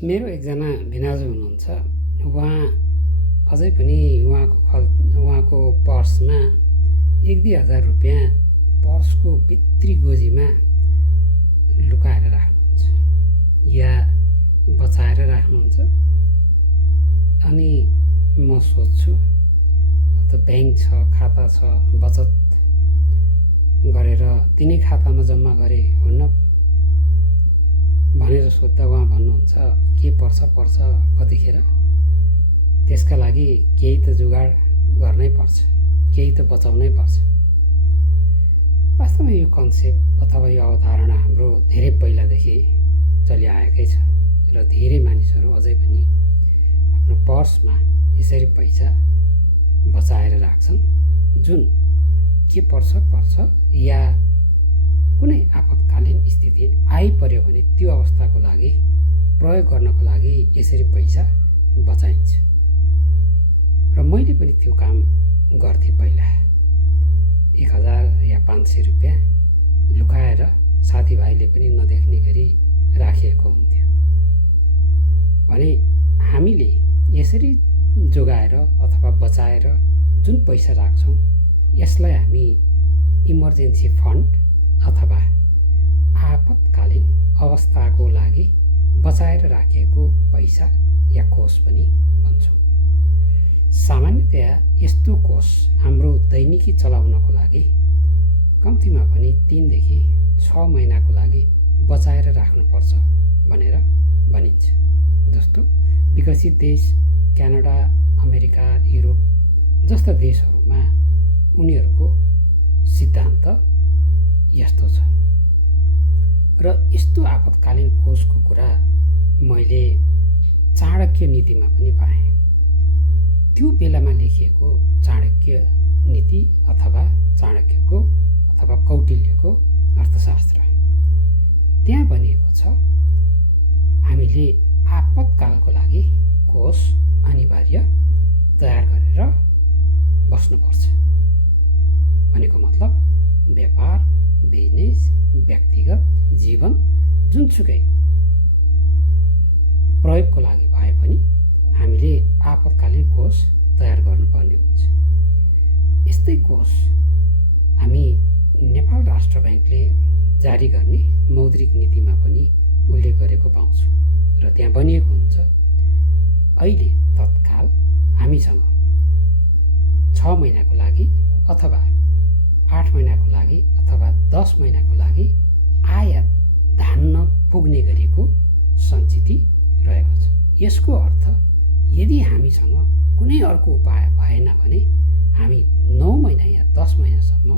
मेरो एकजना भिनाजु हुनुहुन्छ। उहाँ अझै पनि उहाँको पर्समा 1-2 हजार रुपियाँ पर्सको भित्री गोजीमा लुकाएर राख्नुहुन्छ या बचाएर राख्नुहुन्छ। अनि म सोच्छु त ब्याङ्क छ, खाता छ, बचत गरेर तिनै खातामा जम्मा गरे हुन्न भनेर सोद्धा उहाँ भन्नुहुन्छ के पर्छ कतिखेर त्यसका लागि केही त जुगाड गर्नै पर्छ, केही त बचाउनै पर्छ। वास्तवमा यो कन्सेप्ट अथवा यो अवधारणा हाम्रो धेरै पहिलादेखि चलिआएकै छ र धेरै मानिसहरू अझै पनि आफ्नो पर्समा यसरी पैसा बचाएर राख्छन्, जुन के पर्छ या कुनै आपतकालीन स्थिति आइपर्यो भने त्यो अवस्थाको लागि प्रयोग गर्नको लागि यसरी पैसा बचाइन्छ। र मैले पनि त्यो काम गर्थेँ पहिला। 1000 या 500 रुपियाँ लुकाएर साथीभाइले पनि नदेख्ने गरी राखिएको हुन्थ्यो। भने हामीले यसरी जोगाएर अथवा बचाएर जुन पैसा राख्छौँ यसलाई हामी इमर्जेन्सी फन्ड अथवा आपतकालीन अवस्थाको लागि बचाएर राखेको पैसा या कोष पनि भन्छौँ। सामान्यतया यस्तो कोष हाम्रो दैनिकी चलाउनको लागि कम्तीमा पनि 3 देखि 6 महिनाको लागि बचाएर राख्नुपर्छ भनेर भनिन्छ। जस्तो विकसित देश क्यानाडा, अमेरिका, युरोप जस्ता देशहरूमा उनीहरूको सिद्धान्त यस्तो छ। र यस्तो आपतकालीन कोषको कुरा मैले चाणक्य नीतिमा पनि पाएँ। त्यो बेलामा लेखिएको चाणक्य नीति अथवा चाणक्यको अथवा कौटिल्यको अर्थशास्त्र, त्यहाँ भनिएको छ हामीले आपतकालको लागि कोष अनिवार्य तयार गरेर बस्नुपर्छ। भनेको मतलब व्यापार, बिजनेस, व्यक्तिगत जीवन जुनसुकै प्रयोगको लागि भए पनि हामीले आपतकालीन कोष तयार गर्नुपर्ने हुन्छ। यस्तै कोष हामी नेपाल राष्ट्र ब्याङ्कले जारी गर्ने मौद्रिक नीतिमा पनि उल्लेख गरेको पाउँछौँ। र त्यहाँ भनिएको हुन्छ अहिले तत्काल हामीसँग 6 महिनाको लागि अथवा 8 महिनाको लागि अथवा 10 महिनाको लागि आयात धान्न पुग्ने गरीको सञ्चित रहेको छ। यसको अर्थ यदि हामीसँग कुनै अर्को उपाय भएन भने हामी 9 महिना या 10 महिनासम्म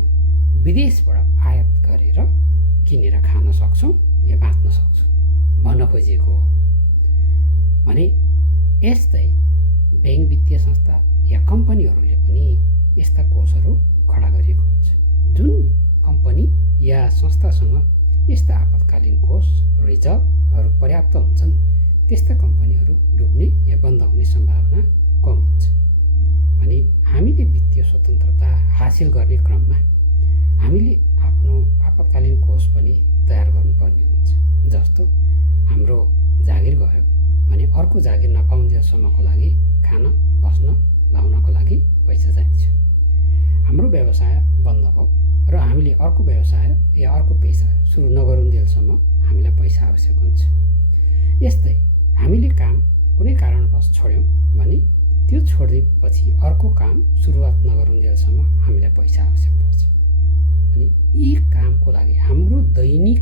विदेशबाट आयात गरेर किनेर खान सक्छौँ या बाँच्न सक्छौँ भन्न खोजिएको हो। भने यस्तै ब्याङ्क, वित्तीय संस्था या कम्पनीहरूले पनि यस्ता कोषहरू खडा गरिएको हुन्छ। जुन कम्पनी या संस्थासँग यस्ता आपतकालीन कोष रिजर्भहरू पर्याप्त हुन्छन् त्यस्ता कम्पनीहरू डुब्ने या बन्द हुने सम्भावना कम हुन्छ। भने हामीले वित्तीय स्वतन्त्रता हासिल गर्ने क्रममा हामीले आफ्नो आपतकालीन कोष पनि तयार गर्नुपर्ने हुन्छ। जस्तो हाम्रो जागिर गयो भने अर्को जागिर नपाउन्जेलसम्मको लागि खान, बस्न, लाउनको लागि पैसा चाहिन्छ। हाम्रो व्यवसाय बन्द भयो र हामीले अर्को व्यवसाय या अर्को पेसा सुरु नगरुन्जेलसम्म हामीलाई पैसा आवश्यक हुन्छ। यस्तै हामीले काम कुनै कारणवश छोड्यौँ भने त्यो छोडिदिएपछि अर्को काम सुरुवात नगरुन्जेलसम्म हामीलाई पैसा आवश्यक पर्छ। अनि यी कामको लागि हाम्रो दैनिक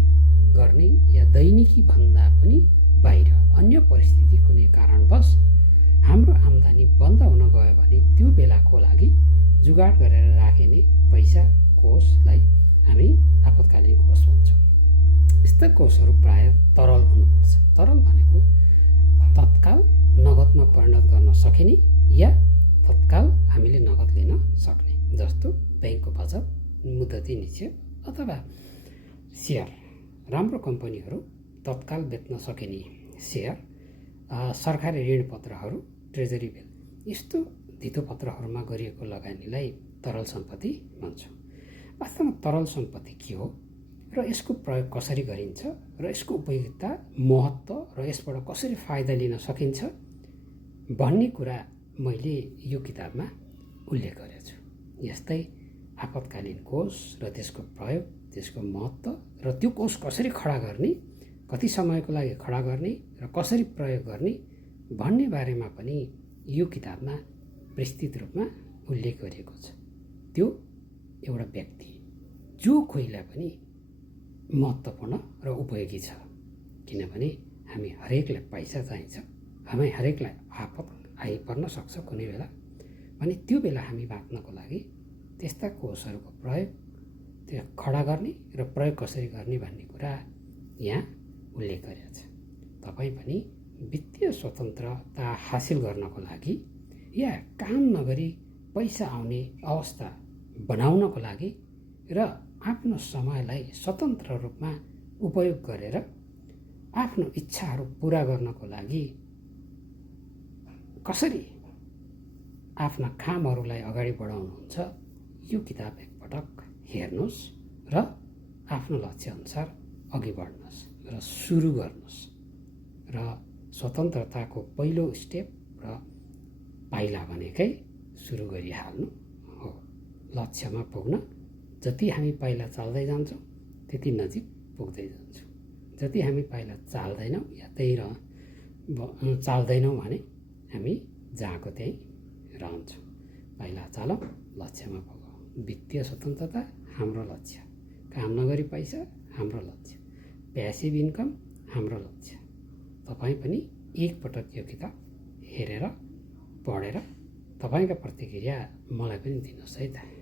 गर्ने या दैनिकी भन्दा पनि बाहिर अन्य परिस्थिति कुनै कारणवश हाम्रो आम्दानी बन्द हुन गयो भने त्यो बेलाको लागि जुगाड गरेर राखिने पैसा कोषलाई हामी आपतकालीन कोष भन्छौँ। यस्ता कोषहरू प्रायः तरल हुनुपर्छ। तरल भनेको तत्काल नगदमा परिणत गर्न सकिने या तत्काल हामीले नगद लिन सक्ने। जस्तो ब्याङ्कको बचत, मुद्दती निक्षेप अथवा सेयर, राम्रो कम्पनीहरू तत्काल बेच्न सकिने सेयर, सरकारी ऋणपत्रहरू, ट्रेजरी बिल, यस्तो धितोपत्रहरूमा गरिएको लगानीलाई तरल सम्पत्ति भन्छौँ। वास्तवमा तरल सम्पत्ति के हो र यसको प्रयोग कसरी गरिन्छ र यसको उपयोगिता, महत्त्व र यसबाट कसरी फाइदा लिन सकिन्छ भन्ने कुरा मैले यो किताबमा उल्लेख गरेको छु। यस्तै आपतकालीन कोष र त्यसको प्रयोग, त्यसको महत्त्व र त्यो कोष कसरी खडा गर्ने, कति समयको लागि खडा गर्ने र कसरी प्रयोग गर्ने भन्ने बारेमा पनि यो किताबमा विस्तृत रूपमा उल्लेख गरिएको छ। त्यो एउटा व्यक्ति जो कोहीलाई पनि महत्त्वपूर्ण र उपयोगी छ, किनभने हामी हरेकलाई पैसा चाहिन्छ, हामी हरेकलाई आपत आइपर्न सक्छ कुनै बेला, भने त्यो बेला हामी बाँच्नको लागि त्यस्ता कोषहरूको प्रयोग, त्यो खडा गर्ने र प्रयोग कसरी गर्ने भन्ने कुरा यहाँ उल्लेख गरेको छ। तपाईँ पनि वित्तीय स्वतन्त्रता हासिल गर्नको लागि या काम नगरी पैसा आउने अवस्था बनाउनको लागि र आफ्नो समयलाई स्वतन्त्र रूपमा उपयोग गरेर आफ्नो इच्छाहरू पुरा गर्नको लागि कसरी आफ्ना कामहरूलाई अगाडि बढाउनुहुन्छ, यो किताब एकपटक हेर्नुहोस् र आफ्नो लक्ष्यअनुसार अघि बढ्नुहोस् र सुरु गर्नुहोस् र स्वतन्त्रताको पहिलो स्टेप र पाइला भनेकै सुरु गरिहाल्नु हो। लक्ष्यमा पुग्न जति हामी पाइला चाल्दै जान्छौँ त्यति नजिक पुग्दै जान्छौँ। जति हामी पाइला चाल्दैनौँ या त्यही चाल्दैनौँ भने हामी जहाँको त्यहीँ रहन्छौँ। पाइला चालौँ, लक्ष्यमा पुगौँ। वित्तीय स्वतन्त्रता हाम्रो लक्ष्य, काम नगरी पैसा हाम्रो लक्ष्य, प्यासिभ इन्कम हाम्रो लक्ष्य। तपाईँ पनि एकपटक यो किताब हेरेर पढेर तपाईँका प्रतिक्रिया मलाई पनि दिनुहोस् है त।